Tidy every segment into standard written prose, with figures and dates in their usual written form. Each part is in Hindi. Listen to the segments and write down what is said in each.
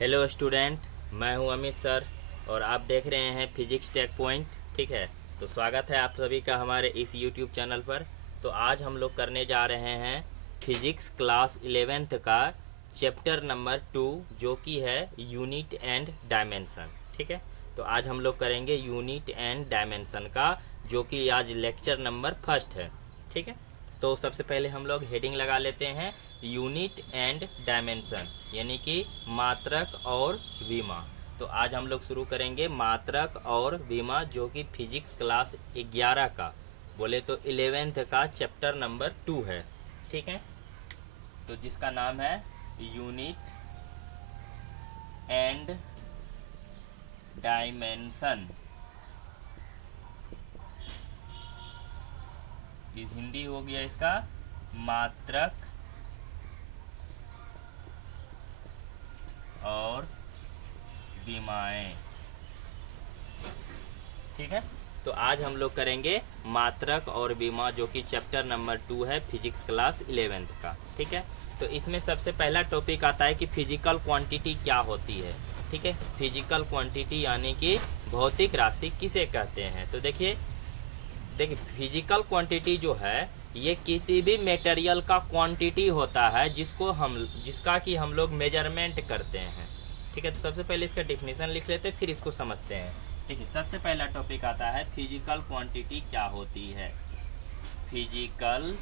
हेलो स्टूडेंट, मैं हूं अमित सर और आप देख रहे हैं फिजिक्स टेक पॉइंट। ठीक है, तो स्वागत है आप सभी का हमारे इस यूट्यूब चैनल पर। तो आज हम लोग करने जा रहे हैं फिजिक्स क्लास 11th का चैप्टर नंबर 2, जो कि है यूनिट एंड डायमेंशन। ठीक है, तो आज हम लोग करेंगे यूनिट एंड डायमेंशन का, जो कि आज लेक्चर नंबर 1 है। ठीक है, तो सबसे पहले हम लोग हेडिंग लगा लेते हैं यूनिट एंड डायमेंशन, यानी कि मात्रक और विमा। तो आज हम लोग शुरू करेंगे मात्रक और विमा, जो कि फिजिक्स क्लास 11 का, बोले तो 11th का चैप्टर नंबर 2 है। ठीक है, तो जिसका नाम है यूनिट एंड डायमेंशन। इस हिंदी हो गया इसका मात्रक और विमाएं। ठीक है, तो आज हम लोग करेंगे मात्रक और विमा, जो कि चैप्टर नंबर 2 है फिजिक्स क्लास 11th का। ठीक है, तो इसमें सबसे पहला टॉपिक आता है कि फिजिकल क्वांटिटी क्या होती है। ठीक है, फिजिकल क्वांटिटी यानी कि भौतिक राशि किसे कहते हैं। तो देखिए फिजिकल क्वांटिटी जो है ये किसी भी मटेरियल का क्वांटिटी होता है जिसका कि हम लोग मेजरमेंट करते हैं। ठीक है, तो सबसे पहले इसका डेफिनेशन लिख लेते हैं, फिर इसको समझते हैं। देखिए सबसे पहला टॉपिक आता है फिजिकल क्वांटिटी क्या होती है। फिजिकल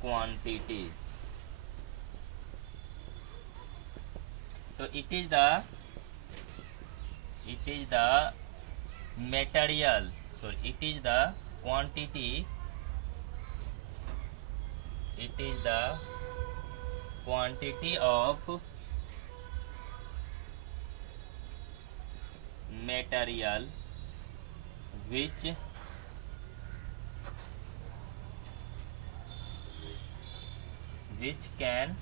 क्वांटिटी, तो it is the material, sorry, it is the quantity of material which can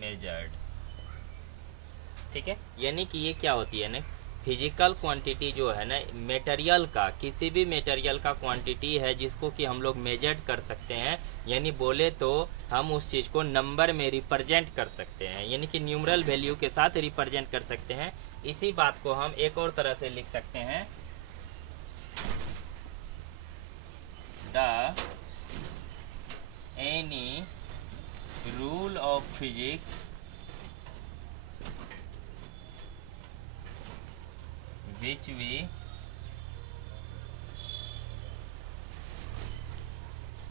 measured। ठीक है, यानी कि ये क्या होती है ना, फिजिकल क्वांटिटी जो है ना मटेरियल का, किसी भी मटेरियल का क्वांटिटी है जिसको कि हम लोग मेजर्ड कर सकते हैं। यानी बोले तो हम उस चीज़ को नंबर में रिप्रेजेंट कर सकते हैं, यानी कि न्यूमरल वैल्यू के साथ रिप्रेजेंट कर सकते हैं। इसी बात को हम एक और तरह से लिख सकते हैं, the any rule of physics which we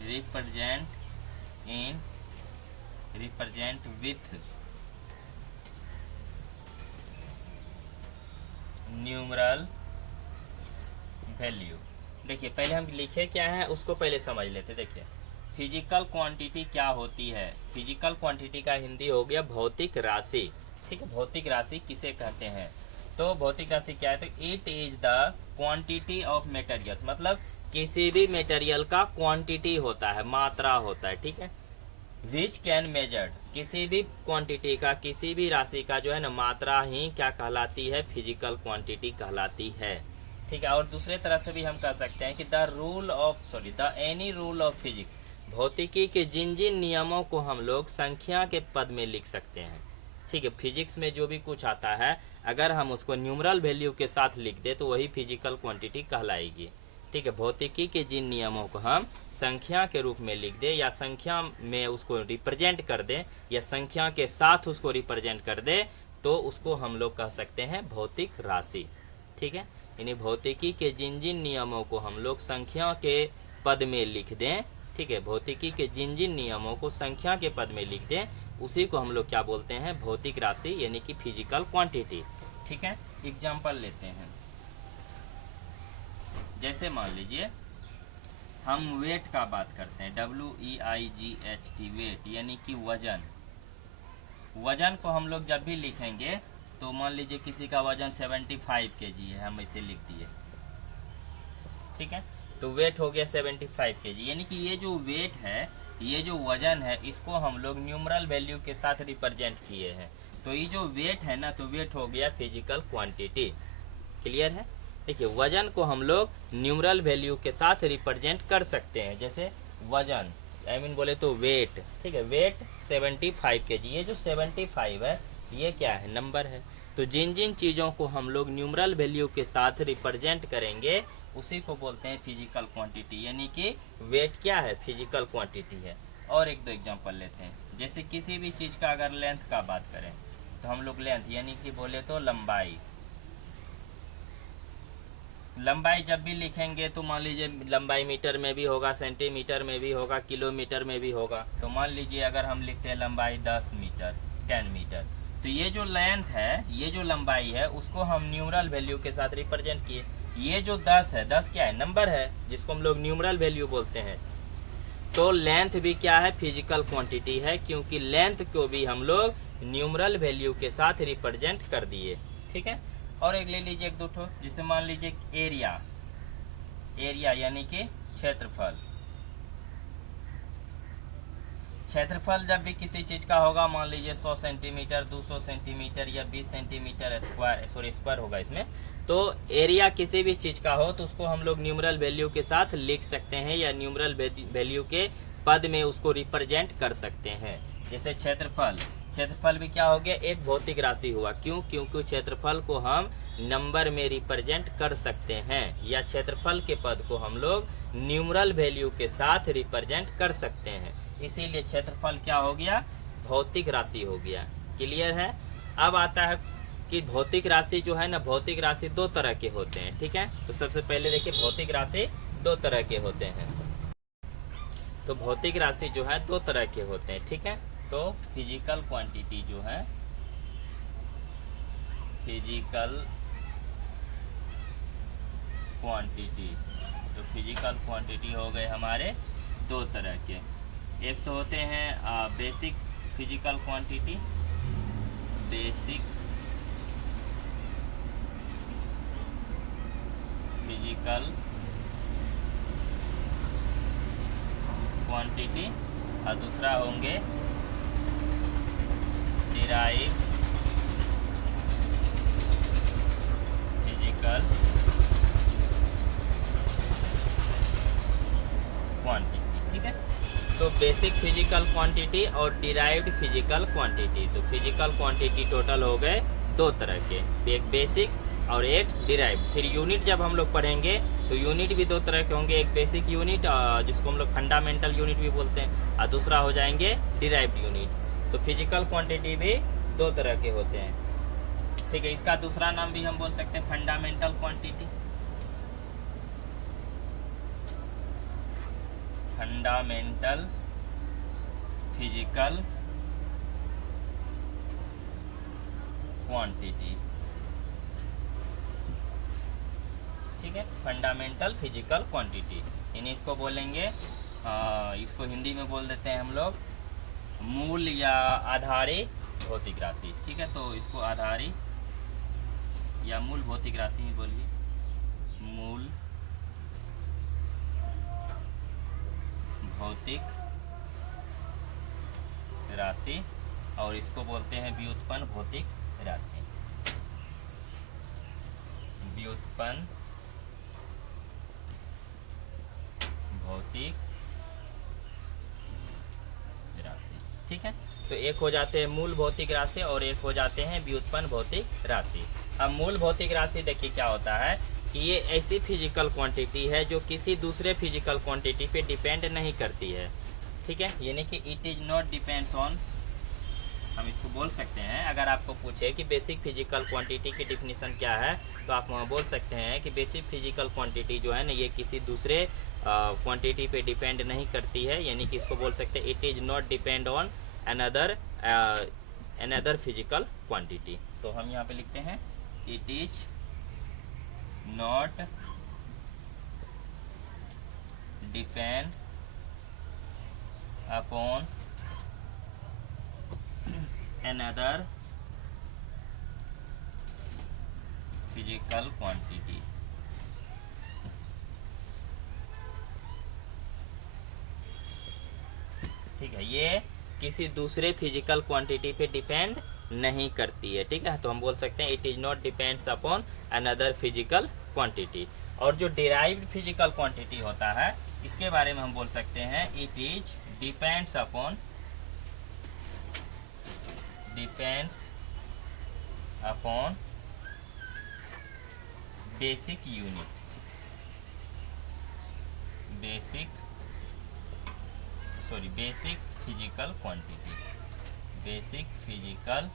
represent with numeral value. देखिए पहले हम लिखे क्या है उसको पहले समझ लेते। देखिए फिजिकल क्वांटिटी क्या होती है। फिजिकल क्वांटिटी का हिंदी हो गया भौतिक राशि। ठीक है, भौतिक राशि किसे कहते हैं। तो भौतिक राशि क्या है, तो it is the quantity of materials, मतलब किसी भी मटेरियल का क्वांटिटी होता है, मात्रा होता है। ठीक है, विच कैन मेजर्ड, किसी भी क्वांटिटी का, किसी भी राशि का जो है ना मात्रा ही क्या कहलाती है, फिजिकल क्वांटिटी कहलाती है। ठीक है, और दूसरे तरह से भी हम कह सकते हैं कि the any rule of physics, भौतिकी के जिन जिन नियमों को हम लोग संख्या के पद में लिख सकते हैं। ठीक है, फिजिक्स में जो भी कुछ आता है अगर हम उसको न्यूमरल वैल्यू के साथ लिख दे तो वही फिजिकल क्वांटिटी कहलाएगी। ठीक है, भौतिकी के जिन नियमों को हम संख्या के रूप में लिख दे या संख्या में उसको रिप्रेजेंट कर दे या संख्या के साथ उसको रिप्रेजेंट कर दे तो उसको हम लोग कह सकते हैं भौतिक राशि। ठीक है, यानी भौतिकी के जिन जिन नियमों को हम लोग संख्या के पद में लिख दें, ठीक है, भौतिकी के जिन जिन नियमों को संख्या के पद में लिख दें उसी को हम लोग क्या बोलते हैं, भौतिक राशि, यानी कि फिजिकल क्वांटिटी। ठीक है, एग्जाम्पल लेते हैं। जैसे मान लीजिए हम वेट का बात करते हैं, WEIGHT, वेट यानी कि वजन। वजन को हम लोग जब भी लिखेंगे तो मान लीजिए किसी का वजन 75 kg है, हम इसे लिख दिए। ठीक है, तो वेट हो गया 75 kg, यानी कि ये जो वेट है, ये जो वजन है, इसको हम लोग न्यूमरल वैल्यू के साथ रिप्रेजेंट किए हैं। तो ये जो वेट है ना, तो वेट हो गया फिजिकल क्वांटिटी। क्लियर है। देखिए वजन को हम लोग न्यूमरल वैल्यू के साथ रिप्रेजेंट कर सकते हैं। जैसे वजन बोले तो वेट, ठीक है, वेट 75 kg, ये जो 75 है ये क्या है, नंबर है। तो जिन जिन चीज़ों को हम लोग न्यूमरल वैल्यू के साथ रिप्रेजेंट करेंगे उसी को बोलते हैं फिजिकल क्वांटिटी, यानी कि वेट क्या है, फिजिकल क्वांटिटी है। और एक दो एग्जांपल लेते हैं। जैसे किसी भी चीज़ का अगर लेंथ का बात करें तो हम लोग लेंथ यानी कि बोले तो लंबाई, लंबाई जब भी लिखेंगे तो मान लीजिए लंबाई मीटर में भी होगा, सेंटीमीटर में भी होगा, किलोमीटर में भी होगा। तो मान लीजिए अगर हम लिखते हैं लंबाई 10 मीटर, 10 मीटर, तो ये जो लेंथ है, ये जो लंबाई है, उसको हम न्यूमरल वैल्यू के साथ रिप्रेजेंट किए। ये जो 10 है, 10 क्या है, नंबर है, जिसको हम लोग न्यूमरल वैल्यू बोलते हैं। तो लेंथ भी क्या है, फिजिकल क्वांटिटी है, क्योंकि लेंथ को भी हम लोग न्यूमरल वैल्यू के साथ रिप्रेजेंट कर दिए, ठीक है। और एक ले लीजिए एक दो ठो, जिसे मान लीजिए एरिया, एरिया यानी कि क्षेत्रफल। क्षेत्रफल जब भी किसी चीज का होगा, मान लीजिए 100 सेंटीमीटर, 200 सेंटीमीटर या 20 सेंटीमीटर स्क्वायर, सॉरी स्क्वायर होगा इसमें, तो एरिया किसी भी चीज का हो तो उसको हम लोग न्यूमरल वैल्यू के साथ लिख सकते हैं या न्यूमरल वैल्यू के पद में उसको रिप्रेजेंट कर सकते हैं। जैसे क्षेत्रफल, क्षेत्रफल भी क्या हो गया, एक भौतिक राशि हुआ। क्यों, क्योंकि क्षेत्रफल को हम नंबर में रिप्रेजेंट कर सकते हैं, या क्षेत्रफल के पद को हम लोग न्यूमरल वैल्यू के साथ रिप्रेजेंट कर सकते हैं। इसीलिए क्षेत्रफल क्या हो गया, भौतिक राशि हो गया। क्लियर है। अब आता है कि भौतिक राशि जो है ना, भौतिक राशि दो तरह के होते हैं, ठीक है। तो सबसे पहले देखिए भौतिक राशि दो तरह के होते हैं। तो भौतिक राशि जो है दो तरह के होते हैं, ठीक है। तो फिजिकल क्वांटिटी जो है, फिजिकल क्वांटिटी, तो फिजिकल क्वांटिटी हो गए हमारे दो तरह के। एक तो होते हैं basic physical quantity, basic physical quantity, और दूसरा होंगे डिराइव फिजिकल क्वांटिटी, ठीक है। तो बेसिक फिजिकल क्वांटिटी और डिराइव्ड फिजिकल क्वांटिटी, तो फिजिकल क्वांटिटी टोटल हो गए दो तरह के, एक बेसिक और एक डिराइव। फिर यूनिट जब हम लोग पढ़ेंगे तो यूनिट भी दो तरह के होंगे, एक बेसिक यूनिट जिसको हम लोग फंडामेंटल यूनिट भी बोलते हैं, और दूसरा हो जाएंगे डिराइव्ड यूनिट। तो फिजिकल क्वांटिटी भी दो तरह के होते हैं, ठीक है। इसका दूसरा नाम भी हम बोल सकते हैं fundamental quantity, fundamental physical quantity, ठीक है। फंडामेंटल फिजिकल क्वांटिटी, यानी इसको बोलेंगे इसको हिंदी में बोल देते हैं हम लोग मूल या आधारी भौतिक राशि, ठीक है। तो इसको आधारी या मूल भौतिक राशि ही बोलिए, मूल भौतिक राशि, और इसको बोलते हैं व्युत्पन्न भौतिक राशि, व्युत्पन्न भौतिक राशि, ठीक है। तो एक हो जाते हैं मूल भौतिक राशि और एक हो जाते हैं व्युत्पन्न भौतिक राशि। अब मूल भौतिक राशि देखिए क्या होता है कि ये ऐसी फिजिकल क्वांटिटी है जो किसी दूसरे फिजिकल क्वांटिटी पे डिपेंड नहीं करती है, ठीक है। यानी कि it is not depends on, हम इसको बोल सकते हैं, अगर आपको पूछे कि बेसिक फिजिकल क्वांटिटी की डिफिनीशन क्या है, तो आप वहाँ बोल सकते हैं कि बेसिक फिजिकल क्वांटिटी जो है ना, ये किसी दूसरे क्वांटिटी पे डिपेंड नहीं करती है, यानी कि इसको बोल सकते हैं it is not depend on another physical quantity. तो हम यहाँ पे लिखते हैं it is not depend upon another physical quantity, ठीक है। ये किसी दूसरे फिजिकल क्वांटिटी पे डिपेंड नहीं करती है, ठीक है। तो हम बोल सकते हैं it is not depends upon another physical quantity. और जो डिराइव्ड फिजिकल क्वांटिटी होता है इसके बारे में हम बोल सकते हैं it is depends upon basic unit, basic physical quantity, basic physical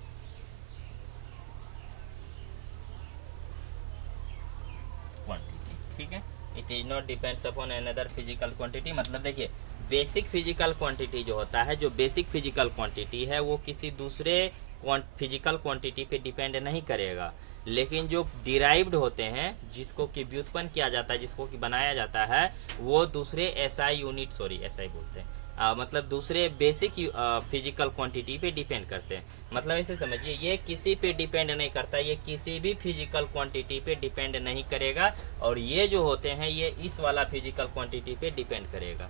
quantity. ठीक है, it is not depends upon another physical quantity. मतलब देखिए बेसिक फिजिकल क्वांटिटी जो होता है, जो बेसिक फिजिकल क्वांटिटी है वो किसी दूसरे फिजिकल क्वांटिटी पे डिपेंड नहीं करेगा, लेकिन जो डिराइव्ड होते हैं जिसको कि व्युत्पन्न किया जाता है, जिसको कि बनाया जाता है, वो दूसरे एसआई यूनिट एसआई बोलते हैं मतलब दूसरे बेसिक फिजिकल क्वांटिटी पे डिपेंड करते हैं। मतलब ऐसे समझिए ये किसी पे डिपेंड नहीं करता, ये किसी भी फिजिकल क्वांटिटी पे डिपेंड नहीं करेगा, और ये जो होते हैं ये इस वाला फिजिकल क्वांटिटी पे डिपेंड करेगा।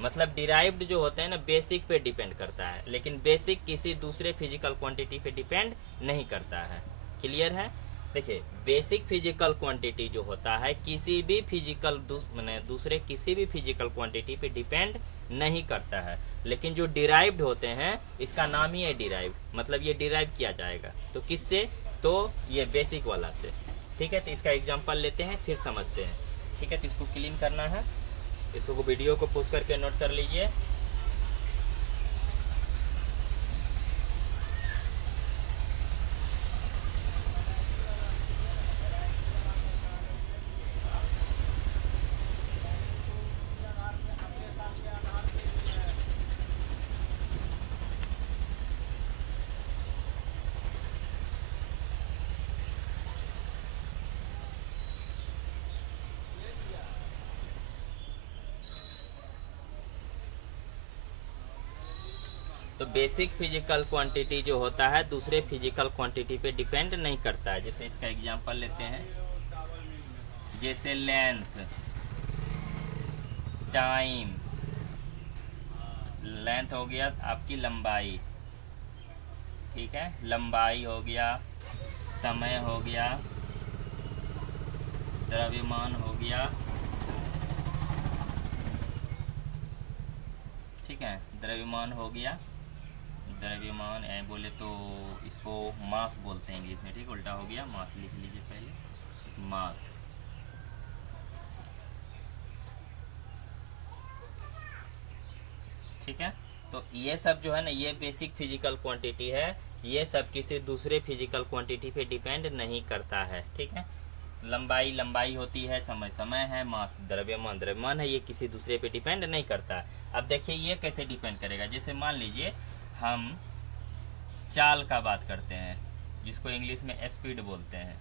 मतलब डिराइव्ड जो होते हैं ना बेसिक पे डिपेंड करता है, लेकिन बेसिक किसी दूसरे फिजिकल क्वांटिटी पे डिपेंड नहीं करता है। क्लियर है? देखिए बेसिक फिजिकल क्वांटिटी जो होता है किसी भी फिजिकल दूसरे किसी भी फिजिकल क्वांटिटी पे डिपेंड नहीं करता है, लेकिन जो डिराइव्ड होते हैं इसका नाम ही है डिराइव्ड, मतलब ये डिराइव किया जाएगा तो किससे, तो ये बेसिक वाला से। ठीक है, तो इसका एग्जांपल लेते हैं फिर समझते हैं। ठीक है, तो इसको क्लीन करना है, इसको वीडियो को पोस्ट करके नोट कर लीजिए। तो बेसिक फिजिकल क्वांटिटी जो होता है दूसरे फिजिकल क्वांटिटी पे डिपेंड नहीं करता है। जैसे इसका एग्जांपल लेते हैं, जैसे लेंथ, टाइम, लेंथ हो गया आपकी लंबाई, ठीक है, लंबाई हो गया, समय हो गया, द्रव्यमान हो गया, ठीक है, द्रव्यमान हो गया, द्रव्यमान बोले तो इसको मास बोलते हैं इंग्लिश में, ठीक, उल्टा हो गया, मास लिख लीजिए पहले, मास। ठीक है, तो ये सब जो है ना ये बेसिक फिजिकल क्वांटिटी है, ये सब किसी दूसरे फिजिकल क्वांटिटी पे डिपेंड नहीं करता है। ठीक है, लंबाई लंबाई होती है, समय समय है, मास द्रव्यमान द्रव्यमान है, ये किसी दूसरे पे डिपेंड नहीं करता है। अब देखिए ये कैसे डिपेंड करेगा, जैसे मान लीजिए हम चाल का बात करते हैं जिसको इंग्लिश में स्पीड बोलते हैं।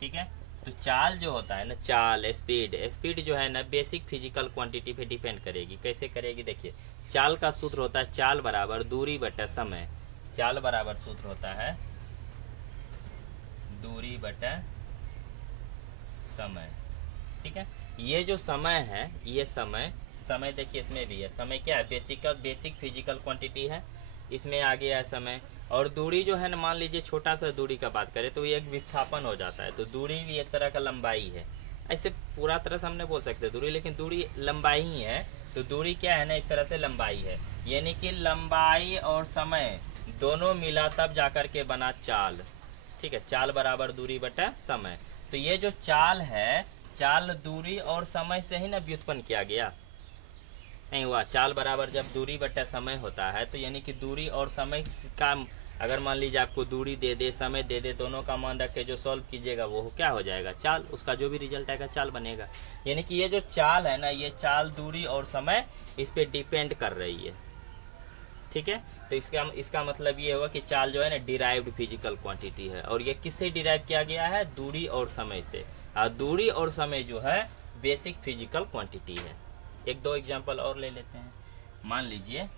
ठीक है, तो चाल जो होता है ना, चाल स्पीड जो है ना बेसिक फिजिकल क्वांटिटी पे डिपेंड करेगी। कैसे करेगी, देखिए चाल का सूत्र होता है चाल बराबर दूरी बटा समय। चाल बराबर सूत्र होता है दूरी बटा समय। ठीक है, ये जो समय है, ये समय देखिए इसमें भी है, समय क्या है, बेसिक फिजिकल क्वांटिटी है, इसमें आ गया है समय। और दूरी जो है ना, मान लीजिए छोटा सा दूरी का बात करें तो ये एक विस्थापन हो जाता है, तो दूरी भी एक तरह का लंबाई है। ऐसे पूरा तरह से हम नहीं बोल सकते दूरी, लेकिन दूरी लंबाई ही है, तो दूरी क्या है ना, एक तरह से लंबाई है, यानी कि लंबाई और समय दोनों मिला तब जाकर के बना चाल। ठीक है, चाल बराबर दूरी बटा समय। तो ये जो चाल है, चाल दूरी और समय से ही ना व्युत्पन्न किया गया, नहीं हुआ। चाल बराबर जब दूरी बटा समय होता है तो यानी कि दूरी और समय का, अगर मान लीजिए आपको दूरी दे दे समय दे दे, दोनों का मान रख के जो सॉल्व कीजिएगा वो क्या हो जाएगा, चाल, उसका जो भी रिजल्ट आएगा चाल बनेगा। यानी कि ये जो चाल है ना, ये चाल दूरी और समय इस पे डिपेंड कर रही है। ठीक है, तो इसका मतलब ये हुआ कि चाल जो है ना डिराइव्ड फिजिकल क्वांटिटी है, और ये किससे डिराइव किया गया है, दूरी और समय से। और दूरी और समय जो है बेसिक फिजिकल क्वांटिटी है। एक दो एग्जांपल और ले लेते हैं। मान लीजिए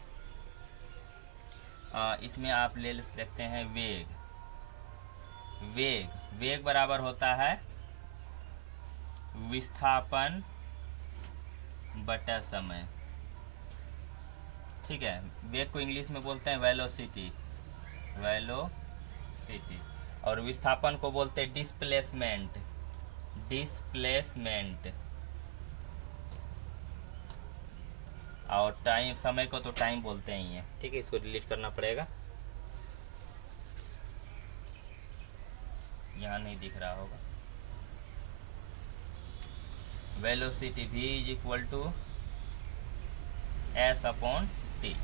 इसमें आप ले सकते हैं वेग बराबर होता है विस्थापन बटा समय। ठीक है, वेग को इंग्लिश में बोलते हैं वेलोसिटी, और विस्थापन को बोलते हैं डिस्प्लेसमेंट। डिस्प्लेसमेंट, और टाइम, समय को तो टाइम बोलते ही हैं, ठीक है, इसको डिलीट करना पड़ेगा, यहाँ नहीं दिख रहा होगा। Velocity v is equal to S upon T,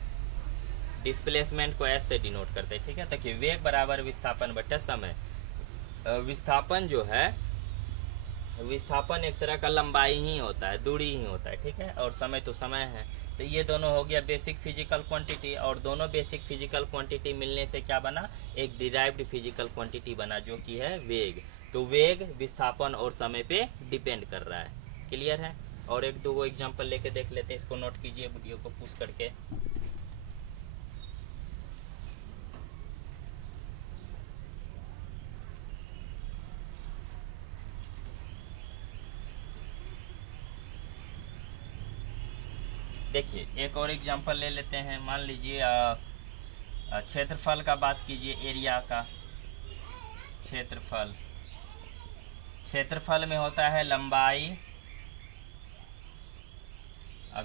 displacement को एस से डिनोट करते हैं, ठीक है। देखिए वेग बराबर विस्थापन बटे समय। विस्थापन जो है, विस्थापन एक तरह का लंबाई ही होता है, दूरी ही होता है, ठीक है, और समय तो समय है। तो ये दोनों हो गया बेसिक फिजिकल क्वांटिटी, और दोनों बेसिक फिजिकल क्वांटिटी मिलने से क्या बना, एक डिराइव्ड फिजिकल क्वांटिटी बना, जो कि है वेग। तो वेग विस्थापन और समय पे डिपेंड कर रहा है। क्लियर है। और एक दो एग्जांपल लेके देख लेते हैं, इसको नोट कीजिए वीडियो को पुश करके। देखिए एक और एग्जांपल ले लेते हैं। मान लीजिए क्षेत्रफल का बात कीजिए, एरिया का क्षेत्रफल। क्षेत्रफल में होता है लंबाई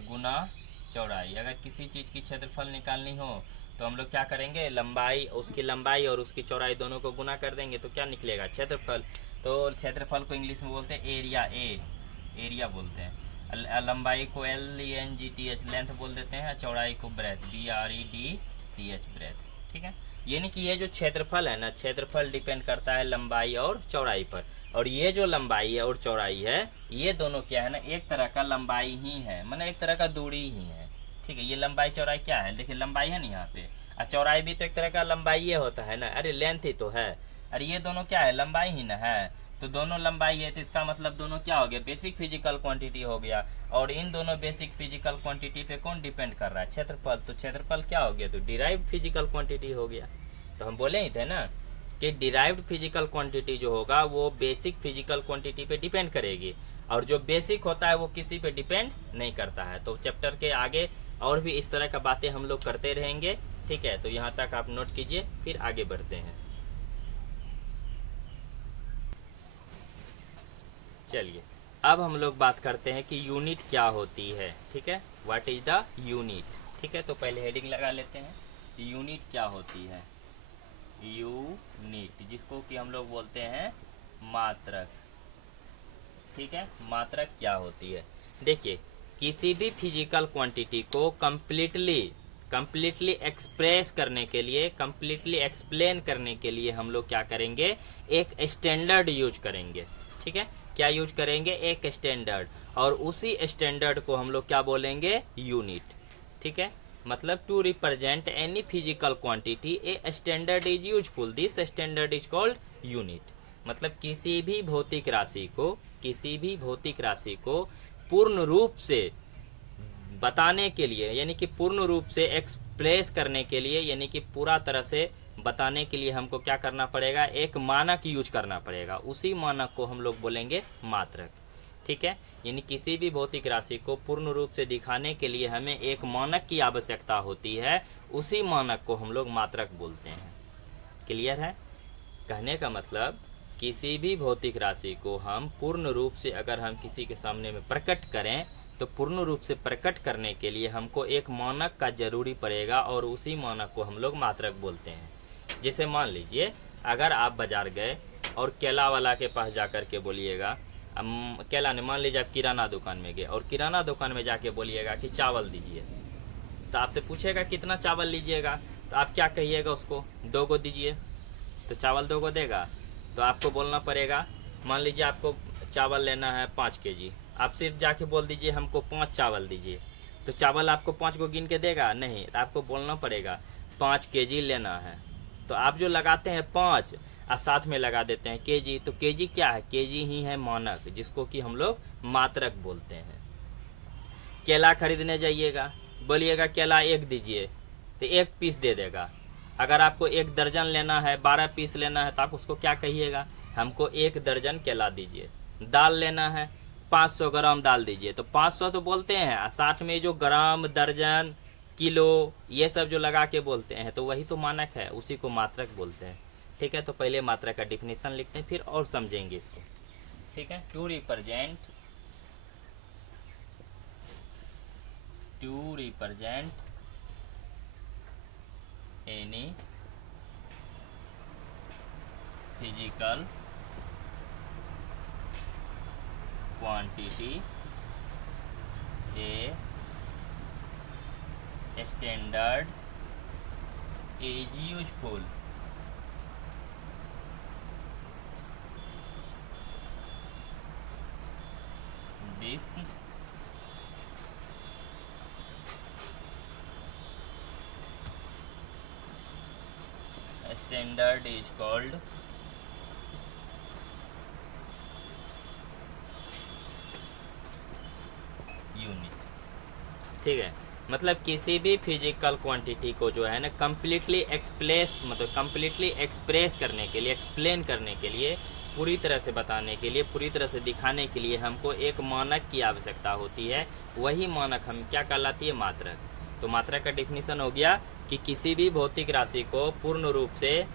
गुना चौड़ाई। अगर किसी चीज़ की क्षेत्रफल निकालनी हो तो हम लोग क्या करेंगे, लंबाई, उसकी लंबाई और उसकी चौड़ाई दोनों को गुना कर देंगे तो क्या निकलेगा, क्षेत्रफल। तो क्षेत्रफल को इंग्लिश में बोलते हैं एरिया, एरिया बोलते हैं। लंबाई को LENGTH लेंथ बोल देते हैं, चौड़ाई को ब्रेथ, BREDTH ब्रेथ, ठीक है। यानी कि ये जो क्षेत्रफल है ना, क्षेत्रफल डिपेंड करता है लंबाई और चौड़ाई पर। और ये जो लंबाई है और चौड़ाई है, ये दोनों क्या है ना, एक तरह का लंबाई ही है, मतलब एक तरह का दूरी ही है, ठीक है। ये लंबाई चौड़ाई क्या है, देखिए लंबाई है ना यहाँ पे, और चौड़ाई भी तो एक तरह का लंबाई ये होता है ना, अरे लेंथ ही तो है। अरे ये दोनों क्या है, लंबाई ही ना है। तो दोनों लंबाई है, तो इसका मतलब दोनों क्या हो गया, बेसिक फिजिकल क्वांटिटी हो गया। और इन दोनों बेसिक फिजिकल क्वांटिटी पे कौन डिपेंड कर रहा है, क्षेत्रफल। तो क्षेत्रफल क्या हो गया, तो डिराइव्ड फिजिकल क्वांटिटी हो गया। तो हम बोले ही थे ना कि डिराइव्ड फिजिकल क्वांटिटी जो होगा वो बेसिक फिजिकल क्वांटिटी पे डिपेंड करेगी, और जो बेसिक होता है वो किसी पे डिपेंड नहीं करता है। तो चैप्टर के आगे और भी इस तरह का बातें हम लोग करते रहेंगे, ठीक है। तो यहाँ तक आप नोट कीजिए, फिर आगे बढ़ते हैं। चलिए अब हम लोग बात करते हैं कि यूनिट क्या होती है, ठीक है। व्हाट इज द यूनिट, ठीक है। तो पहले हेडिंग लगा लेते हैं, यूनिट क्या होती है। यूनिट, जिसको कि हम लोग बोलते हैं मात्रक, ठीक है। मात्रक क्या होती है, देखिए किसी भी फिजिकल क्वांटिटी को कंप्लीटली एक्सप्रेस करने के लिए, कंप्लीटली एक्सप्लेन करने के लिए हम लोग क्या करेंगे, एक स्टैंडर्ड यूज करेंगे, ठीक है। क्या यूज करेंगे, एक स्टैंडर्ड, और उसी स्टैंडर्ड को हम लोग क्या बोलेंगे, यूनिट, ठीक है। मतलब to represent any physical quantity a standard is useful, this standard is called unit. मतलब किसी भी भौतिक राशि को पूर्ण रूप से बताने के लिए, यानी कि पूर्ण रूप से एक्सप्रेस करने के लिए, यानी कि पूरा तरह से बताने के लिए हमको क्या करना पड़ेगा, एक मानक यूज करना पड़ेगा। उसी मानक को हम लोग बोलेंगे मात्रक, ठीक है। यानी किसी भी भौतिक राशि को पूर्ण रूप से दिखाने के लिए हमें एक मानक की आवश्यकता होती है, उसी मानक को हम लोग मात्रक बोलते हैं। क्लियर है। कहने का मतलब किसी भी भौतिक राशि को हम पूर्ण रूप से अगर हम किसी के सामने में प्रकट करें, तो पूर्ण रूप से प्रकट करने के लिए हमको एक मानक का जरूरी पड़ेगा, और उसी मानक को हम लोग मात्रक बोलते हैं। जैसे मान लीजिए अगर आप बाजार गए और केला वाला के पास जाकर के बोलिएगा, केला ने, मान लीजिए आप किराना दुकान में गए और किराना दुकान में जाके बोलिएगा कि चावल दीजिए, तो आपसे पूछेगा कितना चावल लीजिएगा, तो आप क्या कहिएगा उसको, 2 गो दीजिए, तो चावल 2 गो देगा। तो आपको बोलना पड़ेगा, मान लीजिए आपको चावल लेना है 5 kg, आप सिर्फ जाके बोल दीजिए हमको 5 चावल दीजिए, तो चावल आपको 5 को गिन के देगा नहीं, तो आपको बोलना पड़ेगा 5 kg लेना है। तो आप जो लगाते हैं 5 और साथ में लगा देते हैं kg, तो kg क्या है, kg ही है मानक, जिसको कि हम लोग मात्रक बोलते हैं। केला खरीदने जाइएगा, बोलिएगा केला 1 दीजिए, तो 1 पीस दे देगा। अगर आपको 1 दर्जन लेना है, 12 पीस लेना है, तो आप उसको क्या कहिएगा, हमको 1 दर्जन केला दीजिए। दाल लेना है, 500 ग्राम दाल दीजिए, तो 500 तो बोलते हैं, और साथ में जो ग्राम, दर्जन, किलो, ये सब जो लगा के बोलते हैं, तो वही तो मानक है, उसी को मात्रक बोलते हैं, ठीक है। तो पहले मात्रक का डिफिनीशन लिखते हैं, फिर और समझेंगे इसको। ठीक है, to represent any physical quantity a standard is useful. This standard is called unit. ठीक है, मतलब किसी भी फिजिकल क्वांटिटी को जो है ना कम्प्लीटली एक्सप्रेस करने के लिए, एक्सप्लेन करने के लिए, पूरी तरह से बताने के लिए, पूरी तरह से दिखाने के लिए हमको एक मानक की आवश्यकता होती है। वही मानक हम क्या कहलाती है? मात्रक। तो मात्रक का डेफिनेशन हो गया कि किसी भी भौतिक राशि को पूर्ण रूप से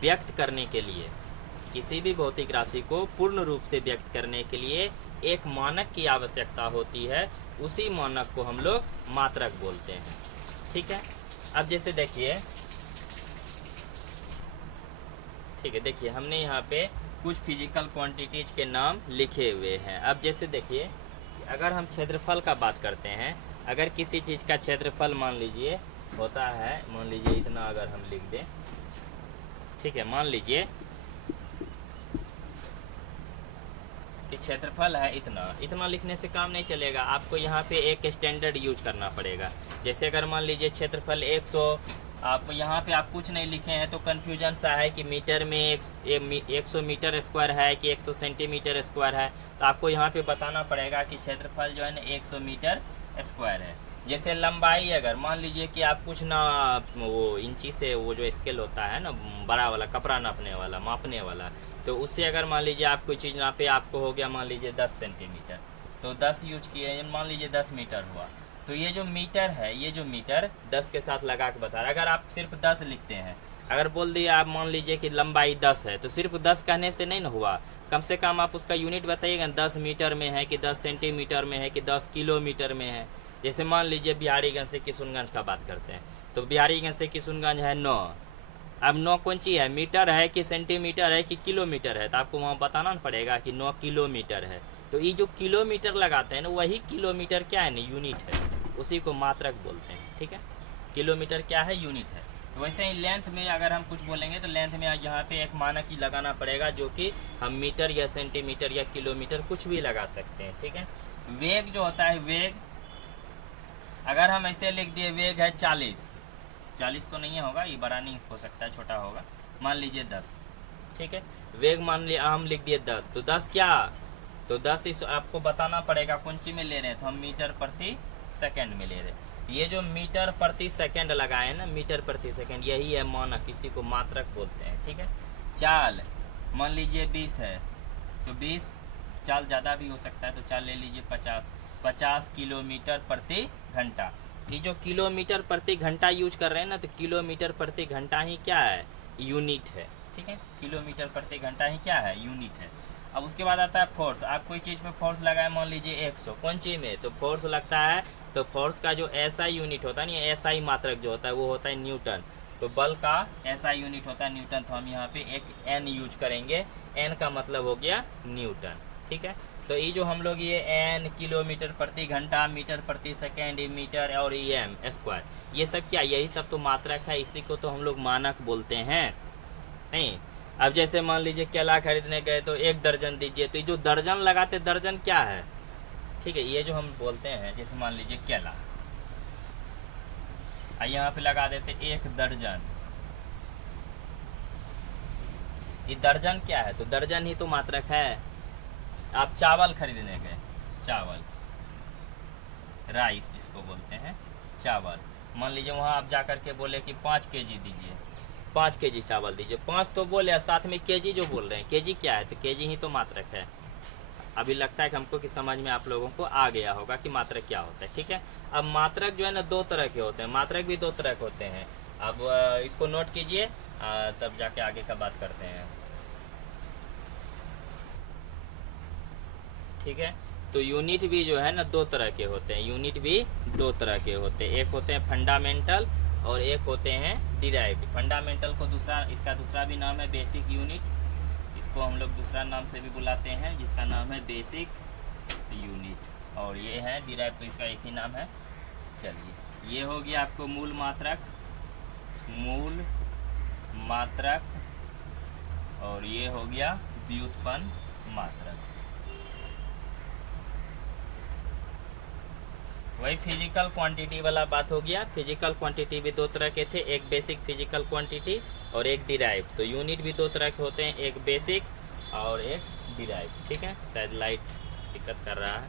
व्यक्त करने के लिए, किसी भी भौतिक राशि को पूर्ण रूप से व्यक्त करने के लिए एक मानक की आवश्यकता होती है। उसी मानक को हम लोग मात्रक बोलते हैं। ठीक है, अब जैसे देखिए, ठीक है, देखिए हमने यहाँ पे कुछ फिजिकल क्वांटिटीज के नाम लिखे हुए हैं। अब जैसे देखिए, अगर हम क्षेत्रफल का बात करते हैं, अगर किसी चीज़ का क्षेत्रफल मान लीजिए होता है, मान लीजिए इतना अगर हम लिख दें, ठीक है, मान लीजिए कि क्षेत्रफल है इतना लिखने से काम नहीं चलेगा। आपको यहाँ पे एक स्टैंडर्ड यूज करना पड़ेगा। जैसे अगर मान लीजिए क्षेत्रफल 100, आप यहाँ पे आप कुछ नहीं लिखे हैं तो कन्फ्यूजन सा है कि मीटर में 100 मीटर स्क्वायर है कि 100 सेंटीमीटर स्क्वायर है। तो आपको यहाँ पे बताना पड़ेगा कि क्षेत्रफल जो है ना 100 मीटर स्क्वायर है। जैसे लंबाई, अगर मान लीजिए कि आप कुछ ना, वो इंची से वो जो स्केल होता है ना बड़ा वाला, कपड़ा नापने वाला, मापने वाला, तो उससे अगर मान लीजिए आप कोई चीज़ नापे, आपको हो गया मान लीजिए 10 सेंटीमीटर, तो 10 यूज किए, मान लीजिए 10 मीटर हुआ। तो ये जो मीटर है, ये जो मीटर 10 के साथ लगा के बता रहा है। अगर आप सिर्फ 10 लिखते हैं, अगर बोल दिए आप मान लीजिए कि लंबाई 10 है, तो सिर्फ 10 कहने से नहीं ना हुआ, कम से कम आप उसका यूनिट बताइएगा, 10 मीटर में है कि 10 सेंटीमीटर में है कि 10 किलोमीटर में है। जैसे मान लीजिए बिहारीगंज से किशुनगंज का बात करते हैं, तो बिहारीगंज से किशुनगंज है 9। अब 9 कौन ची है? मीटर है कि सेंटीमीटर है कि किलोमीटर है? तो आपको वहाँ बताना पड़ेगा कि 9 किलोमीटर है। तो ये जो किलोमीटर लगाते हैं ना, वही किलोमीटर क्या है ना, यूनिट है, उसी को मात्रक बोलते हैं। ठीक है, किलोमीटर क्या है? यूनिट है। तो वैसे ही लेंथ में अगर हम कुछ बोलेंगे तो लेंथ में यहाँ पे एक मानक ही लगाना पड़ेगा, जो कि हम मीटर या सेंटीमीटर या किलोमीटर कुछ भी लगा सकते हैं। ठीक है, वेग जो होता है, वेग अगर हम ऐसे लिख दिए, वेग है 40 तो नहीं होगा, ये बड़ा नहीं हो सकता है, छोटा होगा, मान लीजिए 10। ठीक है, वेग मान लिया हम लिख दिए 10, तो 10 क्या? तो 10 इस आपको बताना पड़ेगा कौन सी में ले रहे हैं, तो हम मीटर प्रति सेकंड में ले रहे हैं। ये जो मीटर प्रति सेकंड लगाए हैं ना, मीटर प्रति सेकंड, यही है मानक, इसी को मात्रक बोलते हैं। ठीक है, चाल मान लीजिए 20 है, तो 20, चाल ज़्यादा भी हो सकता है, तो चाल ले लीजिए 50 किलोमीटर प्रति घंटा। ये जो किलोमीटर प्रति घंटा यूज कर रहे हैं ना, तो किलोमीटर प्रति घंटा ही क्या है? यूनिट है। ठीक है, किलोमीटर प्रति घंटा ही क्या है? यूनिट है। अब उसके बाद आता है फोर्स। आप कोई चीज़ में फोर्स लगाए, मान लीजिए 100, कौन चीज़ में? तो फोर्स लगता है, तो फोर्स का जो एसआई यूनिट होता है ना, एसआई मात्रक जो होता है वो होता है न्यूटन। तो बल का एसआई यूनिट होता है न्यूटन, तो हम यहाँ पे एक एन यूज करेंगे। एन का मतलब हो गया न्यूटन। ठीक है, तो ये जो हम लोग ये एन, किलोमीटर प्रति घंटा, मीटर प्रति सेकेंड, मीटर और एम स्क्वायर, ये सब क्या? यही सब तो मात्रक है, इसी को तो हम लोग मानक बोलते हैं। नहीं, अब जैसे मान लीजिए केला खरीदने गए तो 1 दर्जन दीजिए, तो ये जो दर्जन लगाते, दर्जन क्या है? ठीक है, ये जो हम बोलते हैं, जैसे मान लीजिए केला, यहाँ पे लगा देते 1 दर्जन, ये दर्जन क्या है? तो दर्जन ही तो मात्रक है। आप चावल खरीदने गए, चावल, राइस जिसको बोलते हैं, चावल, मान लीजिए वहाँ आप जाकर के बोले कि 5 केजी दीजिए, 5 केजी चावल दीजिए, 5 तो बोले, साथ में केजी जो बोल रहे हैं, केजी क्या है? तो केजी ही तो मात्रक है। अभी लगता है कि हमको कि समझ में आप लोगों को आ गया होगा कि मात्रक क्या होता है। ठीक है, अब मात्रक जो है ना 2 तरह के होते हैं, मात्रक भी 2 तरह के होते हैं। अब इसको नोट कीजिए, तब जाके आगे का बात करते हैं। ठीक है, तो यूनिट भी जो है ना दो तरह के होते हैं, यूनिट भी दो तरह के होते हैं, एक होते हैं फंडामेंटल और एक होते हैं डिराइव्ड। फंडामेंटल को दूसरा, इसका दूसरा भी नाम है बेसिक यूनिट, इसको हम लोग दूसरा नाम से भी बुलाते हैं जिसका नाम है बेसिक यूनिट, और ये है डिराइव्ड, तो इसका एक ही नाम है। चलिए, ये हो गया आपको मूल मात्रक, मूल मात्रक, और ये हो गया व्युत्पन्न मात्रक। वही फिजिकल क्वांटिटी वाला बात हो गया। फिजिकल क्वांटिटी भी दो तरह के थे, एक बेसिक फिजिकल क्वांटिटी और एक डिराइव। तो यूनिट भी दो तरह के होते हैं, एक बेसिक और एक डिराइव। ठीक है, शायद लाइट दिक्कत कर रहा है।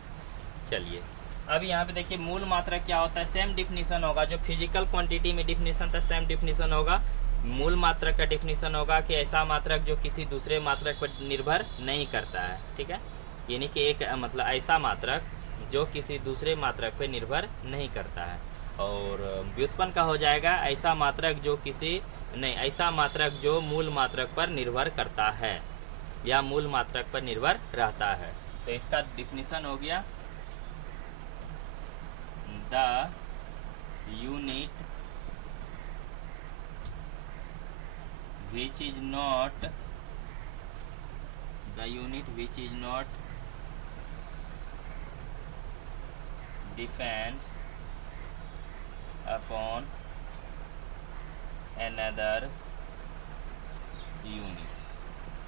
चलिए, अब यहाँ पे देखिए मूल मात्रक क्या होता है, सेम डिफिनीशन होगा जो फिजिकल क्वांटिटी में डिफिनीशन था, सेम डिफिनीशन होगा। मूल मात्रक का डिफिनीशन होगा कि ऐसा मात्रक जो किसी दूसरे मात्रक पर निर्भर नहीं करता है। ठीक है, यानी कि एक मतलब ऐसा मात्रक जो किसी दूसरे मात्रक पर निर्भर नहीं करता है। और व्युत्पन्न का हो जाएगा ऐसा मात्रक जो किसी नहीं, ऐसा मात्रक जो मूल मात्रक पर निर्भर करता है या मूल मात्रक पर निर्भर रहता है। तो इसका डिफिनीशन हो गया, the unit which is not depends upon another unit,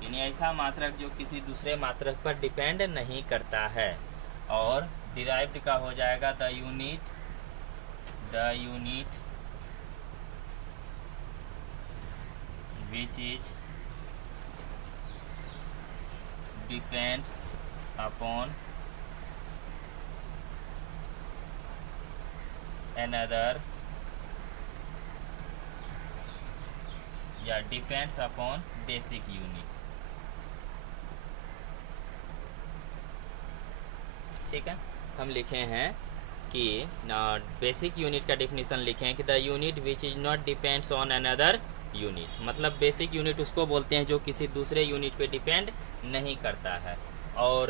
यानी ऐसा मात्रक जो किसी दूसरे मात्रक पर डिपेंड नहीं करता है। और डिराइव्ड का हो जाएगा the unit which is depends upon another या depends upon basic unit। ठीक है, हम लिखे हैं कि बेसिक यूनिट का डिफिनीशन लिखें कि the unit which is not depends on another unit, मतलब बेसिक यूनिट उसको बोलते हैं जो किसी दूसरे यूनिट पे डिपेंड नहीं करता है। और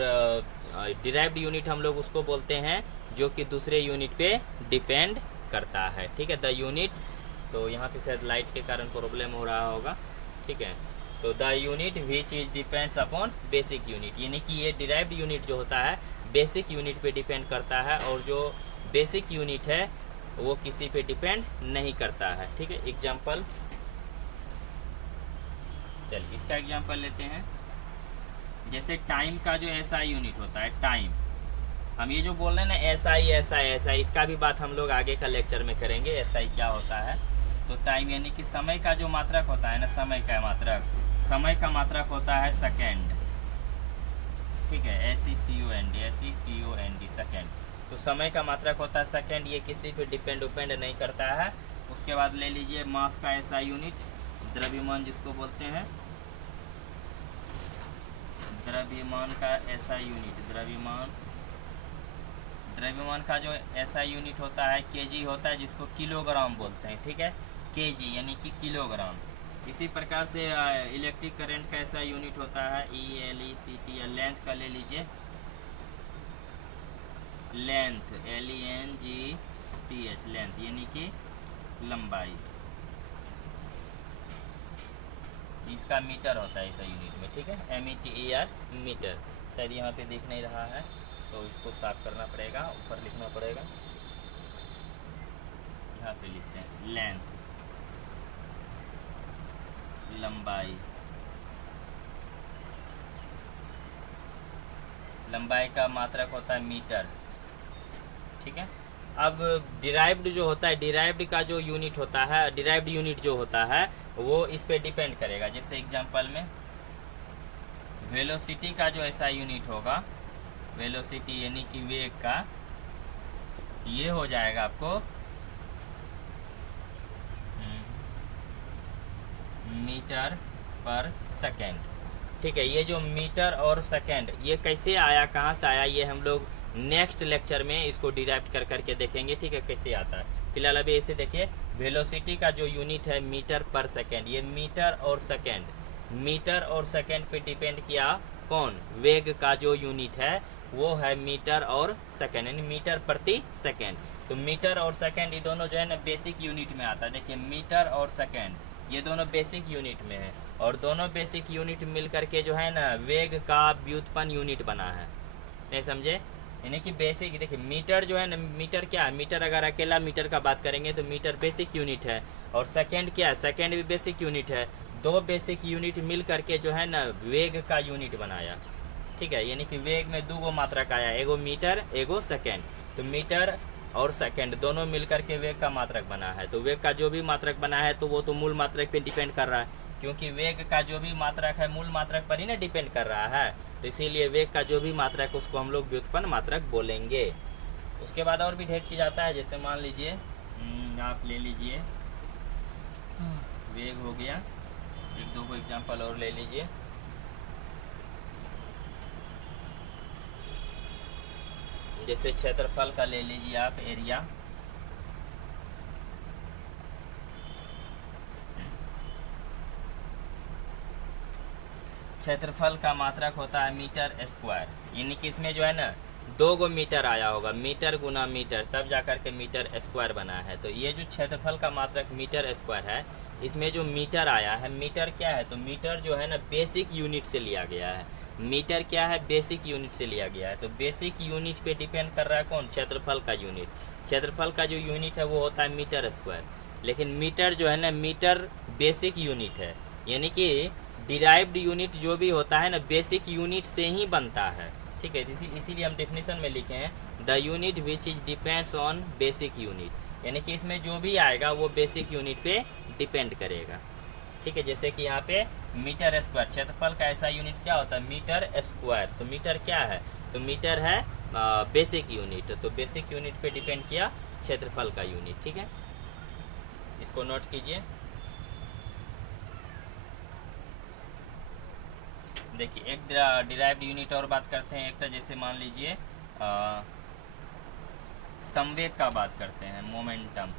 डिराइव्ड यूनिट हम लोग उसको बोलते हैं जो कि दूसरे यूनिट पे डिपेंड करता है। ठीक है, द यूनिट, तो यहाँ पे शायद लाइट के कारण प्रॉब्लम हो रहा होगा। ठीक है, तो the unit which is depends upon basic unit, यानी कि ये डिराइव्ड यूनिट जो होता है बेसिक यूनिट पे डिपेंड करता है, और जो बेसिक यूनिट है वो किसी पे डिपेंड नहीं करता है। ठीक है, एग्जाम्पल, चलिए इसका एग्जाम्पल लेते हैं। जैसे टाइम का जो एसआई यूनिट होता है, टाइम, हम ये जो बोल रहे हैं ना एसआई एसआई एसआई, इसका भी बात हम लोग आगे का लेक्चर में करेंगे एसआई क्या होता है। तो टाइम यानी कि समय का जो मात्रक होता है ना, समय का मात्रक होता है सेकेंड। ठीक है, SECOND सेकेंड। तो समय का मात्रक होता है सेकेंड, ये किसी पे डिपेंड नहीं करता है। उसके बाद ले लीजिए मास का एसआई यूनिट, द्रव्यमान जिसको बोलते हैं, द्रव्यमान का एसआई यूनिट, द्रव्यमान का जो एसआई यूनिट होता है केजी होता है, जिसको किलोग्राम बोलते हैं। ठीक है, केजी यानी कि किलोग्राम। इसी प्रकार से इलेक्ट्रिक करंट का ऐसा यूनिट होता है ELECT, या लेंथ का ले लीजिए, लेंथ LENGTH, लेंथ यानी कि लंबाई। इसका मीटर होता है इस यूनिट में। ठीक है, METER, मीटर। शायद यहाँ पे दिख नहीं रहा है तो इसको साफ करना पड़ेगा, ऊपर लिखना पड़ेगा। यहाँ पे लिखते हैं लेंथ, लंबाई का मात्रक होता है मीटर। ठीक है, अब डिराइव्ड जो होता है, डिराइव्ड का जो यूनिट होता है, डिराइव्ड यूनिट जो होता है वो इस पे डिपेंड करेगा। जैसे एग्जांपल में वेलोसिटी का जो ऐसा यूनिट होगा, वेलोसिटी यानी कि वेग का, ये हो जाएगा आपको मीटर पर सेकेंड। ठीक है, ये जो मीटर और सेकेंड ये कैसे आया, कहाँ से आया, ये हम लोग नेक्स्ट लेक्चर में इसको डिराइव कर करके देखेंगे। ठीक है, कैसे आता है। फिलहाल अभी ऐसे देखिए, वेलोसिटी का जो यूनिट है मीटर पर सेकेंड, ये मीटर और सेकेंड पे डिपेंड किया कौन, वेग का जो यूनिट है वो है मीटर और सेकेंड, यानी मीटर प्रति सेकेंड। तो मीटर और सेकेंड ये दोनों जो है ना बेसिक यूनिट में आता है। देखिए मीटर और सेकेंड ये दोनों बेसिक यूनिट में है, और दोनों बेसिक यूनिट मिल करके जो है ना वेग का व्युत्पन्न यूनिट बना है। नहीं समझे? यानी कि बेसिक, देखिए मीटर जो है ना, मीटर क्या है, मीटर अगर अकेला मीटर का बात करेंगे तो मीटर बेसिक यूनिट है, और सेकेंड क्या है, सेकेंड भी बेसिक यूनिट है। दो बेसिक यूनिट मिल करके जो है ना वेग का यूनिट बनाया। ठीक है, यानी कि वेग में दो गो मात्रक आया, एगो मीटर एगो सेकेंड। तो मीटर और सेकेंड दोनों मिलकर के वेग का मात्रक बना है। तो वेग का जो भी मात्रक बना है तो वो तो मूल मात्रक पे डिपेंड कर रहा है, क्योंकि वेग का जो भी मात्रक है मूल मात्रक पर ही ना डिपेंड कर रहा है। तो इसीलिए वेग का जो भी मात्रक उसको हम लोग व्युत्पन्न मात्रक बोलेंगे। उसके बाद और भी ढेर चीज आता है, जैसे मान लीजिए आप ले लीजिए वेग हो गया, एक दो को एग्जाम्पल और ले लीजिए। जैसे क्षेत्रफल का ले लीजिए आप, एरिया। क्षेत्रफल का मात्रक होता है मीटर स्क्वायर, यानी कि इसमें जो है ना दो गो मीटर आया होगा, मीटर गुना मीटर, तब जाकर के मीटर स्क्वायर बना है। तो ये जो क्षेत्रफल का मात्रक मीटर स्क्वायर है, इसमें जो मीटर आया है, मीटर क्या है, तो मीटर जो है ना बेसिक यूनिट से लिया गया है। मीटर क्या है, बेसिक यूनिट से लिया गया है। तो बेसिक यूनिट पे डिपेंड कर रहा है कौन, क्षेत्रफल का यूनिट। क्षेत्रफल का जो यूनिट है वो होता है मीटर स्क्वायर, लेकिन मीटर जो है ना मीटर बेसिक यूनिट है, यानी कि डिराइव्ड यूनिट जो भी होता है ना बेसिक यूनिट से ही बनता है। ठीक है, इसीलिए हम डेफिनेशन में लिखे हैं the unit which is depends on basic unit, यानी कि इसमें जो भी आएगा वो बेसिक यूनिट पे डिपेंड करेगा। ठीक है, जैसे कि यहाँ पे मीटर स्क्वायर, क्षेत्रफल का ऐसा यूनिट क्या होता है, मीटर स्क्वायर। तो मीटर क्या है, तो मीटर है बेसिक यूनिट, तो बेसिक यूनिट पे डिपेंड किया क्षेत्रफल का यूनिट। ठीक है, इसको नोट कीजिए। देखिए एक डिराइव्ड यूनिट और बात करते हैं, एक तो जैसे मान लीजिए संवेग का बात करते हैं, मोमेंटम।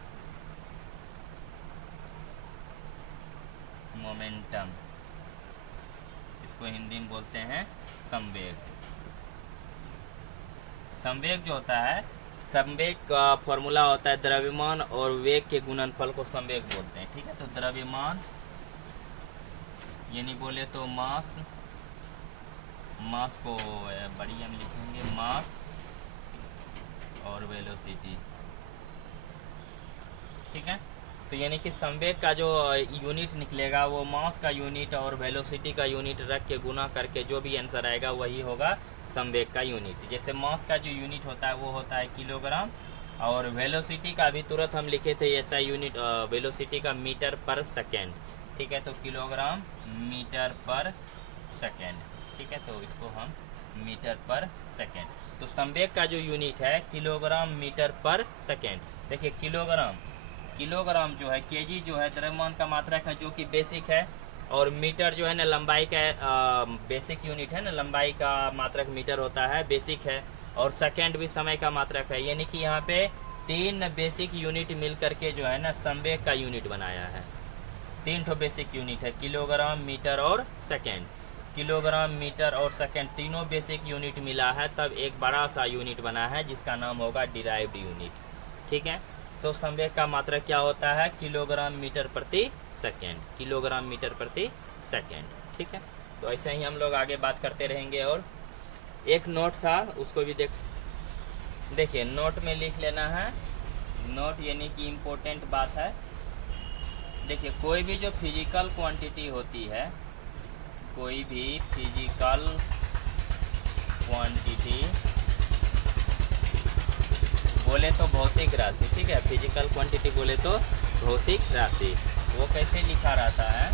इसको हिंदी में बोलते हैं संवेग। संवेग जो होता है, संवेग का फॉर्मूला होता है द्रव्यमान और वेग के गुणनफल को संवेग बोलते हैं। ठीक है, तो द्रव्यमान यानी बोले तो मास को बड़ी हम लिखेंगे मास और वेलोसिटी। ठीक है, तो यानी कि संवेग का जो यूनिट निकलेगा वो मास का यूनिट और वेलोसिटी का यूनिट रख के गुना करके जो भी आंसर आएगा वही होगा संवेग का यूनिट। जैसे मास का जो यूनिट होता है वो होता है किलोग्राम, और वेलोसिटी का भी तुरंत हम लिखे थे ऐसा यूनिट, वेलोसिटी का मीटर पर सेकेंड। ठीक है, तो किलोग्राम मीटर पर सेकेंड। ठीक है, तो इसको हम मीटर पर सेकेंड। तो संवेग का जो यूनिट है किलोग्राम मीटर पर सेकेंड। देखिए किलोग्राम जो है, केजी जो है द्रव्यमान का मात्रक है जो कि बेसिक है, और मीटर जो है ना लंबाई का बेसिक यूनिट है ना, लंबाई का मात्रक मीटर होता है, बेसिक है, और सेकेंड भी समय का मात्रक है। यानी कि यहाँ पे तीन बेसिक यूनिट मिल करके जो है ना संवेग का यूनिट बनाया है। तीन ठो बेसिक यूनिट है, किलोग्राम मीटर और सेकेंड। किलोग्राम मीटर और सेकेंड तीनों बेसिक यूनिट मिला है, तब एक बड़ा सा यूनिट बना है जिसका नाम होगा डिराइव्ड यूनिट। ठीक है, तो संवेग का मात्रक क्या होता है, किलोग्राम मीटर प्रति सेकेंड, किलोग्राम मीटर प्रति सेकेंड। ठीक है, तो ऐसे ही हम लोग आगे बात करते रहेंगे। और एक नोट था उसको भी देखिए नोट में लिख लेना है, नोट यानी कि इम्पोर्टेंट बात है। देखिए कोई भी जो फिजिकल क्वांटिटी होती है, कोई भी फिजिकल क्वांटिटी बोले तो भौतिक राशि। ठीक है, फिजिकल क्वांटिटी बोले तो भौतिक राशि, वो कैसे लिखा रहता है,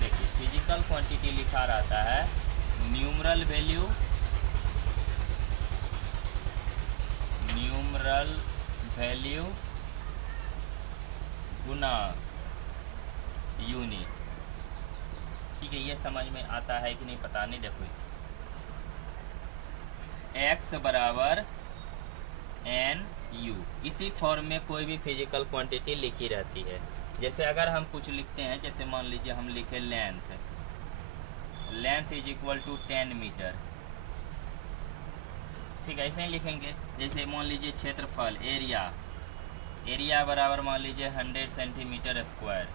देखिए फिजिकल क्वांटिटी लिखा रहता है न्यूमरल वैल्यू गुना यूनिट। ठीक है, ये समझ में आता है कि नहीं पता नहीं। देखो x बराबर n यू। इसी फॉर्म में कोई भी फिजिकल क्वांटिटी लिखी रहती है। जैसे अगर हम कुछ लिखते हैं, जैसे मान लीजिए हम लिखे length, length is equal to 10 metre, ठीक है, ऐसे ही लिखेंगे। जैसे मान लीजिए क्षेत्रफल, एरिया, एरिया बराबर मान लीजिए 100 सेंटीमीटर स्क्वायर।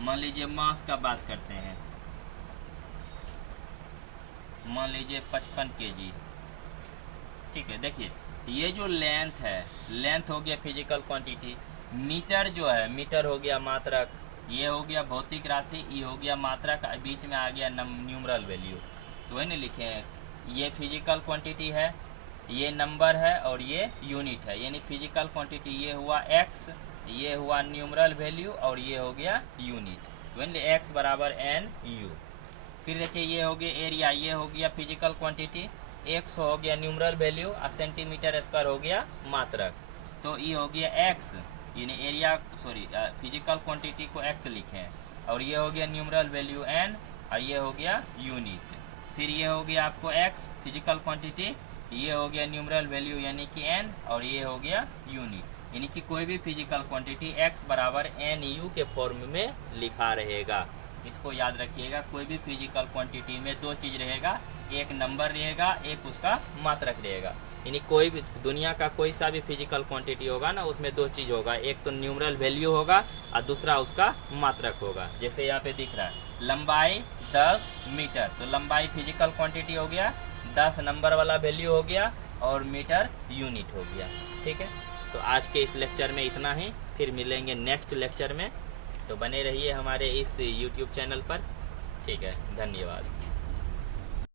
मान लीजिए मास का बात करते हैं, मान लीजिए 55 kg, ठीक है। देखिए ये जो लेंथ है, लेंथ हो गया फिजिकल क्वांटिटी, मीटर जो है, मीटर हो गया मात्रक, ये हो गया भौतिक राशि, ये हो गया मात्रक, बीच में आ गया न्यूमरल वैल्यू। तो वही ना लिखे हैं, ये फिजिकल क्वांटिटी है, ये नंबर है और ये यूनिट है, यानी फिजिकल क्वांटिटी ये हुआ x, ये हुआ न्यूमरल वैल्यू और ये हो गया यूनिट। वही x बराबर एन यू। फिर देखिए ये हो गया एरिया, ये हो गया फिजिकल क्वांटिटी, x हो गया न्यूमरल वैल्यू और सेंटीमीटर स्क्वायर हो गया मात्रक। तो ये हो गया x, यानी एरिया फिजिकल क्वांटिटी को x लिखें, और ये हो गया न्यूमरल वैल्यू n और ये हो गया यूनिट। फिर ये हो गया आपको x फिजिकल क्वांटिटी, ये हो गया न्यूमरल वैल्यू यानी कि n और ये हो गया यूनिट। यानी कि कोई भी फिजिकल क्वांटिटी x बराबर एन यू के फॉर्म में लिखा रहेगा। इसको याद रखिएगा, कोई भी फिजिकल क्वांटिटी में दो चीज़ रहेगा, एक नंबर रहेगा, एक उसका मात्रक रहेगा। यानी कोई भी दुनिया का कोई सा भी फिजिकल क्वांटिटी होगा ना, उसमें दो चीज़ होगा, एक तो न्यूमरल वैल्यू होगा और दूसरा उसका मात्रक होगा। जैसे यहाँ पे दिख रहा है लंबाई 10 मीटर, तो लंबाई फिजिकल क्वांटिटी हो गया, 10 नंबर वाला वैल्यू हो गया और मीटर यूनिट हो गया, ठीक है। तो आज के इस लेक्चर में इतना ही, फिर मिलेंगे नेक्स्ट लेक्चर में। तो बने रहिए हमारे इस YouTube चैनल पर, ठीक है। धन्यवाद।